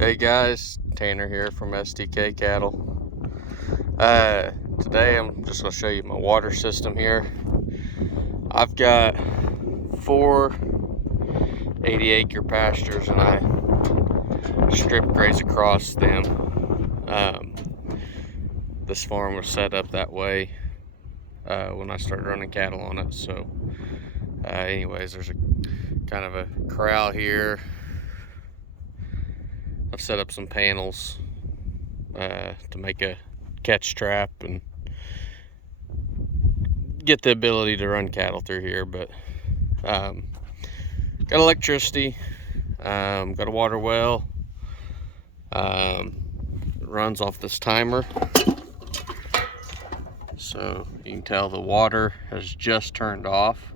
Hey guys, Tanner here from STK Cattle. Today I'm just going to show you my water system here. I've got 4 80-acre pastures and I strip graze across them. This farm was set up that way when I started running cattle on it. So anyways, there's a kind of a corral here. I've set up some panels to make a catch trap and get the ability to run cattle through here. But got electricity, got a water well. It runs off this timer, so you can tell the water has just turned off.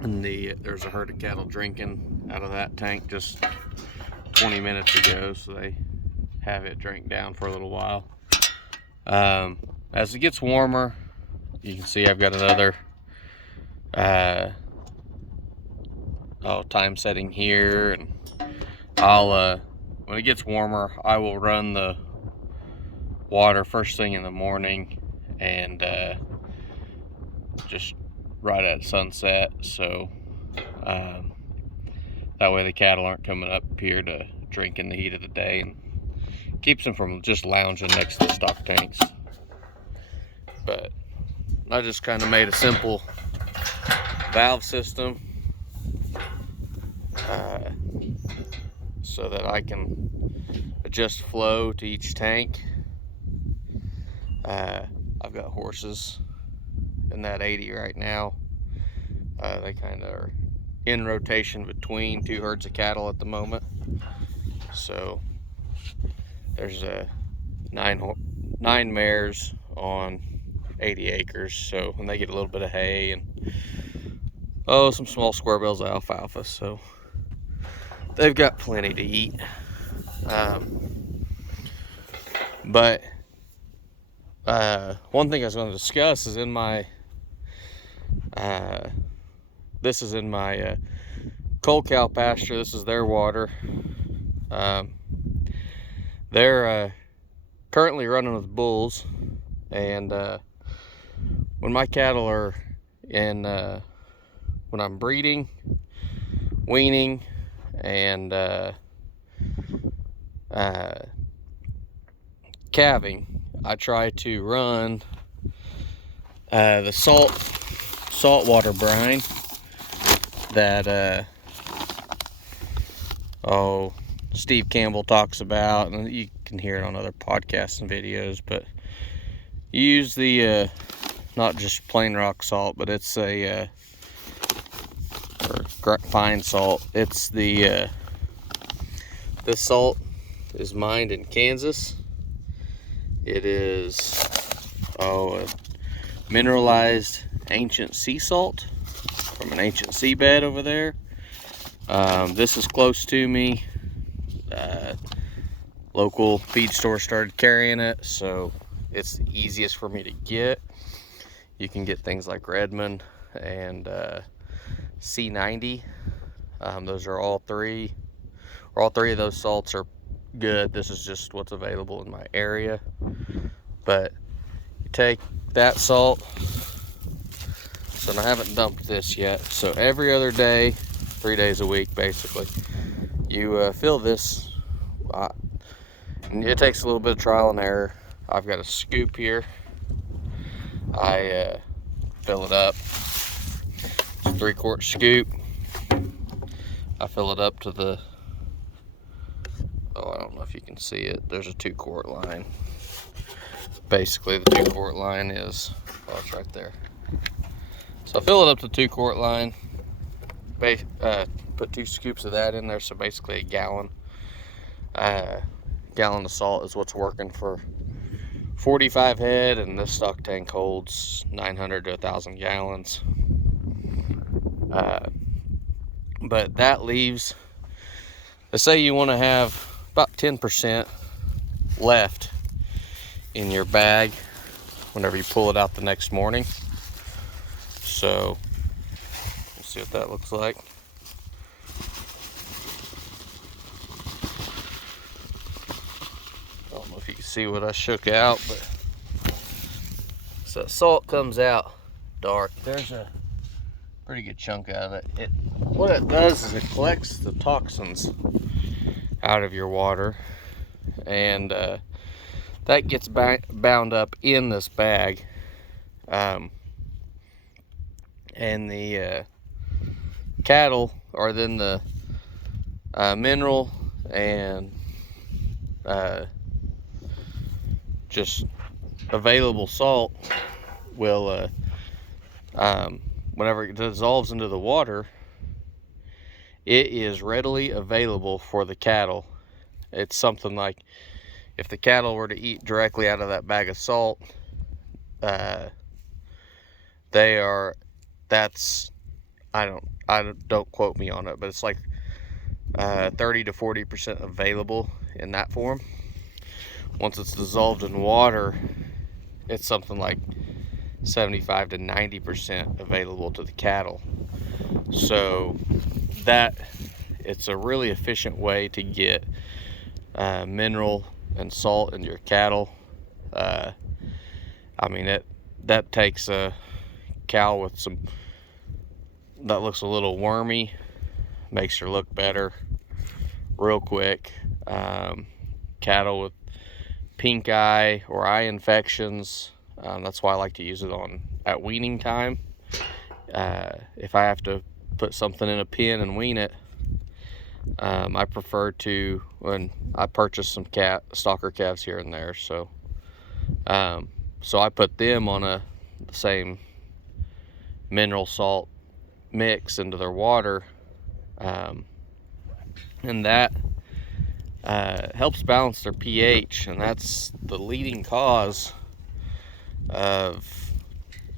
And there's a herd of cattle drinking out of that tank just 20 minutes ago, so they have it drink down for a little while. As it gets warmer, you can see I've got another time setting here, and I'll when it gets warmer I will run the water first thing in the morning and just right at sunset, so that way the cattle aren't coming up here to drink in the heat of the day, and keeps them from just lounging next to the stock tanks. But I just kind of made a simple valve system so that I can adjust flow to each tank. I've got horses in that 80 right now. They kind of are in rotation between 2 herds of cattle at the moment. So there's 9 mares on 80 acres. So when they get a little bit of hay and some small square bales of alfalfa, so they've got plenty to eat. But one thing I was going to discuss is in my this is in my coal cow pasture. This is their water. They're currently running with bulls, and when my cattle are in when I'm breeding, weaning, and calving, I try to run the saltwater brine that Steve Campbell talks about, and you can hear it on other podcasts and videos. But you use the not just plain rock salt, but it's a or fine salt. It's the this salt is mined in Kansas. It is a mineralized ancient sea salt from an ancient seabed over there. This is close to me. Local feed store started carrying it, so it's the easiest for me to get. You can get things like Redmond and C90. Those are all three of those salts are good. This is just what's available in my area. But you take that salt, so I haven't dumped this yet, so every other day, 3 days a week basically, you fill this. And it takes a little bit of trial and error. I've got a scoop here. I fill it up. It's a 3-quart scoop. I fill it up to the, I don't know if you can see it, there's a 2-quart line. Basically the 2-quart line is, it's right there. So I fill it up to the 2-quart line, put 2 scoops of that in there, so basically a gallon. Gallon of salt is what's working for 45 head, and this stock tank holds 900 to 1,000 gallons. But that leaves, let's say you want to have about 10% left in your bag whenever you pull it out the next morning. So we'll see what that looks like. see what I shook out, but so salt comes out dark. There's a pretty good chunk out of it. What it does is it collects the toxins out of your water, and that gets bound up in this bag, and the cattle are then the mineral and just available salt will whenever it dissolves into the water, it is readily available for the cattle. It's something like if the cattle were to eat directly out of that bag of salt, don't quote me on it, but it's like 30 to 40% available in that form. Once it's dissolved in water, it's something like 75 to 90% available to the cattle. So it's a really efficient way to get mineral and salt in your cattle. I mean, that takes a cow with that looks a little wormy, makes her look better real quick. Cattle with pink eye or eye infections, that's why I like to use it at weaning time. If I have to put something in a pen and wean it, I prefer to, when I purchase some stalker calves here and there, so I put them on the same mineral salt mix into their water, and that helps balance their pH, and that's the leading cause of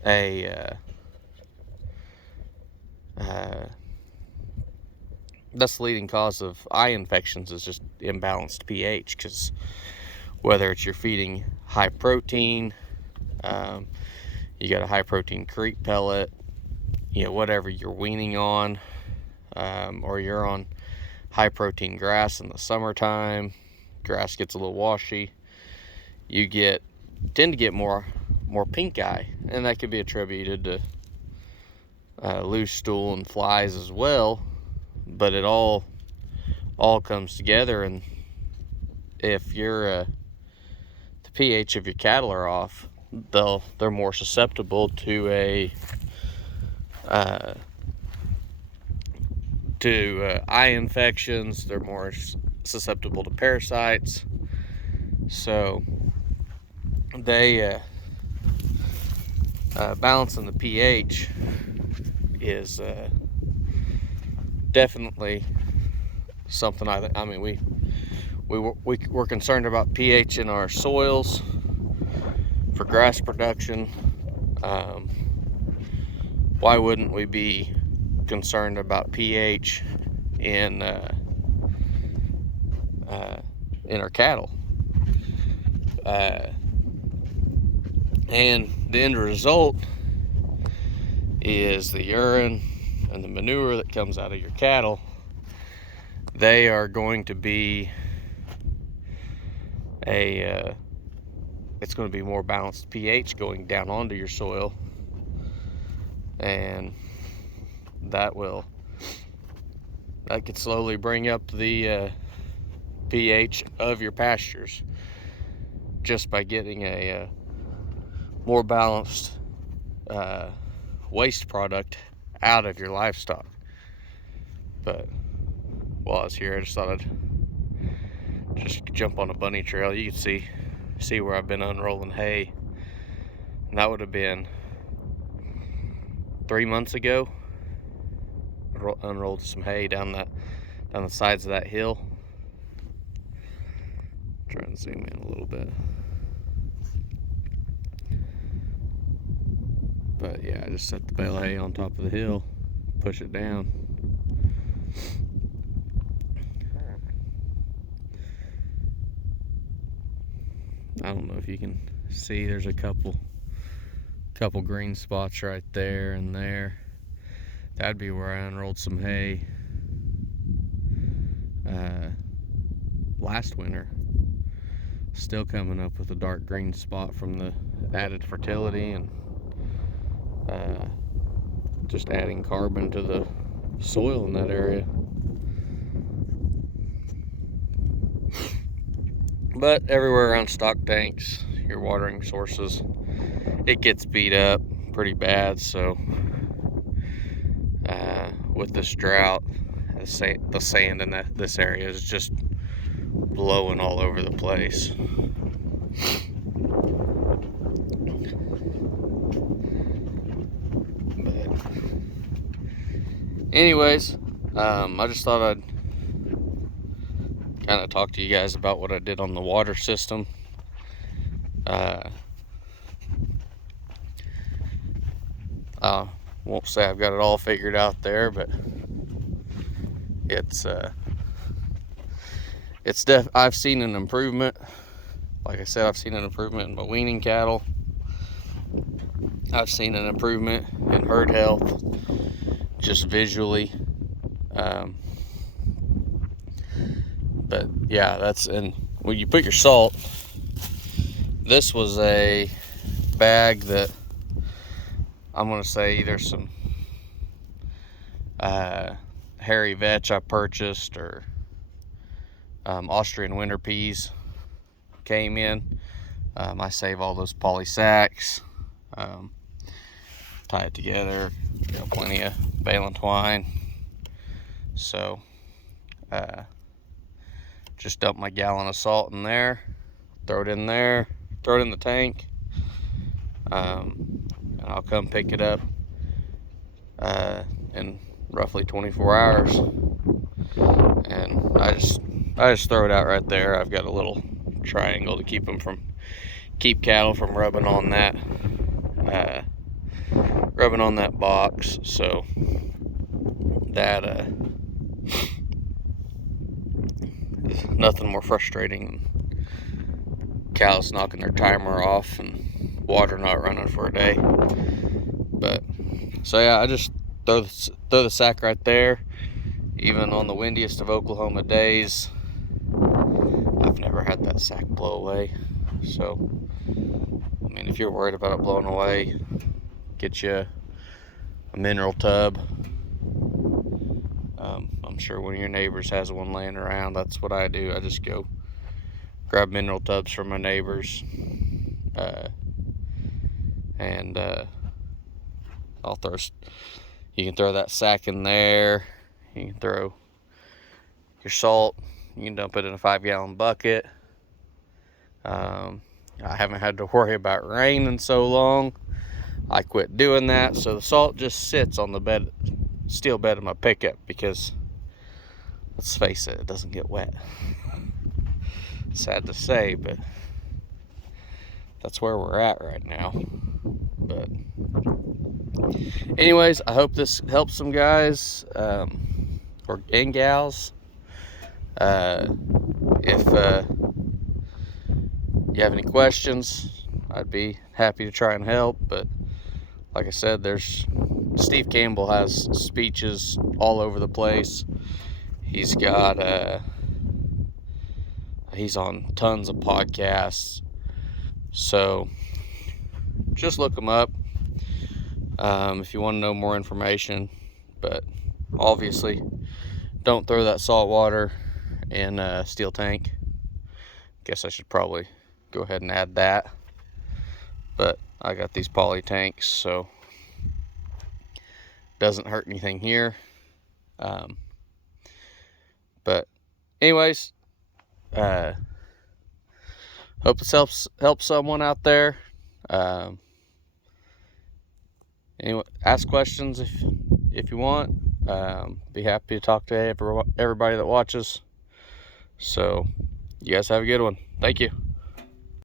eye infections, is just imbalanced pH. Because whether it's you're feeding high protein, you got a high protein creep pellet, whatever you're weaning on, or you're on high protein grass in the summertime, grass gets a little washy, you tend to get more pink eye, and that could be attributed to loose stool and flies as well. But it all comes together, and if the pH of your cattle are off, they're more susceptible to eye infections. They're more susceptible to parasites. So they balancing the pH is definitely something. I mean, we're concerned about pH in our soils for grass production. Why wouldn't we be concerned about pH in our cattle? And the end result is the urine and the manure that comes out of your cattle. They are going to be it's going to be more balanced pH going down onto your soil, and that could slowly bring up the pH of your pastures just by getting a more balanced waste product out of your livestock. But while I was here, I just thought I'd just jump on a bunny trail. You can see where I've been unrolling hay, and that would have been 3 months ago. Unrolled some hay down the sides of that hill. Try and zoom in a little bit. But yeah, I just set the bale of hay on top of the hill, push it down. I don't know if you can see, there's a couple green spots right there and there. That'd be where I unrolled some hay last winter Still coming up with a dark green spot from the added fertility and just adding carbon to the soil in that area. But everywhere around stock tanks, your watering sources, it gets beat up pretty bad. So with this drought, the sand in this area is just blowing all over the place. But anyways, I just thought I'd kind of talk to you guys about what I did on the water system. I won't say I've got it all figured out there, but I've seen an improvement. Like I said, I've seen an improvement in my weaning cattle. I've seen an improvement in herd health, just visually. But yeah, and when you put your salt, this was a bag that I'm gonna say either some hairy vetch I purchased, or Austrian winter peas came in. I save all those poly sacks, tie it together, plenty of bale and twine. So just dump my gallon of salt in there, throw it in the tank, and I'll come pick it up in roughly 24 hours. And I just throw it out right there. I've got a little triangle to keep cattle from rubbing on that box. So that is nothing more frustrating than cows knocking their timer off and water not running for a day. But so yeah, I just throw the sack right there. Even on the windiest of Oklahoma days, I've never had that sack blow away. So I mean, if you're worried about it blowing away, get you a mineral tub. I'm sure one of your neighbors has one laying around. That's what I do. I just go grab mineral tubs from my neighbors, and you can throw that sack in there. You can throw your salt. You can dump it in a 5-gallon bucket. I haven't had to worry about rain in so long. I quit doing that, so the salt just sits on the steel bed of my pickup, because let's face it doesn't get wet. Sad to say, but that's where we're at right now. But anyways, I hope this helps some guys and gals. If you have any questions, I'd be happy to try and help. But like I said, Steve Campbell has speeches all over the place. He's on tons of podcasts. So just look him up if you want to know more information. But obviously, don't throw that salt water in a steel tank. Guess I should probably go ahead and add that. But I got these poly tanks, so doesn't hurt anything here. But anyways, hope this helps someone out there. Anyway, ask questions if you want. Be happy to talk to everybody that watches. So you guys have a good one. Thank you.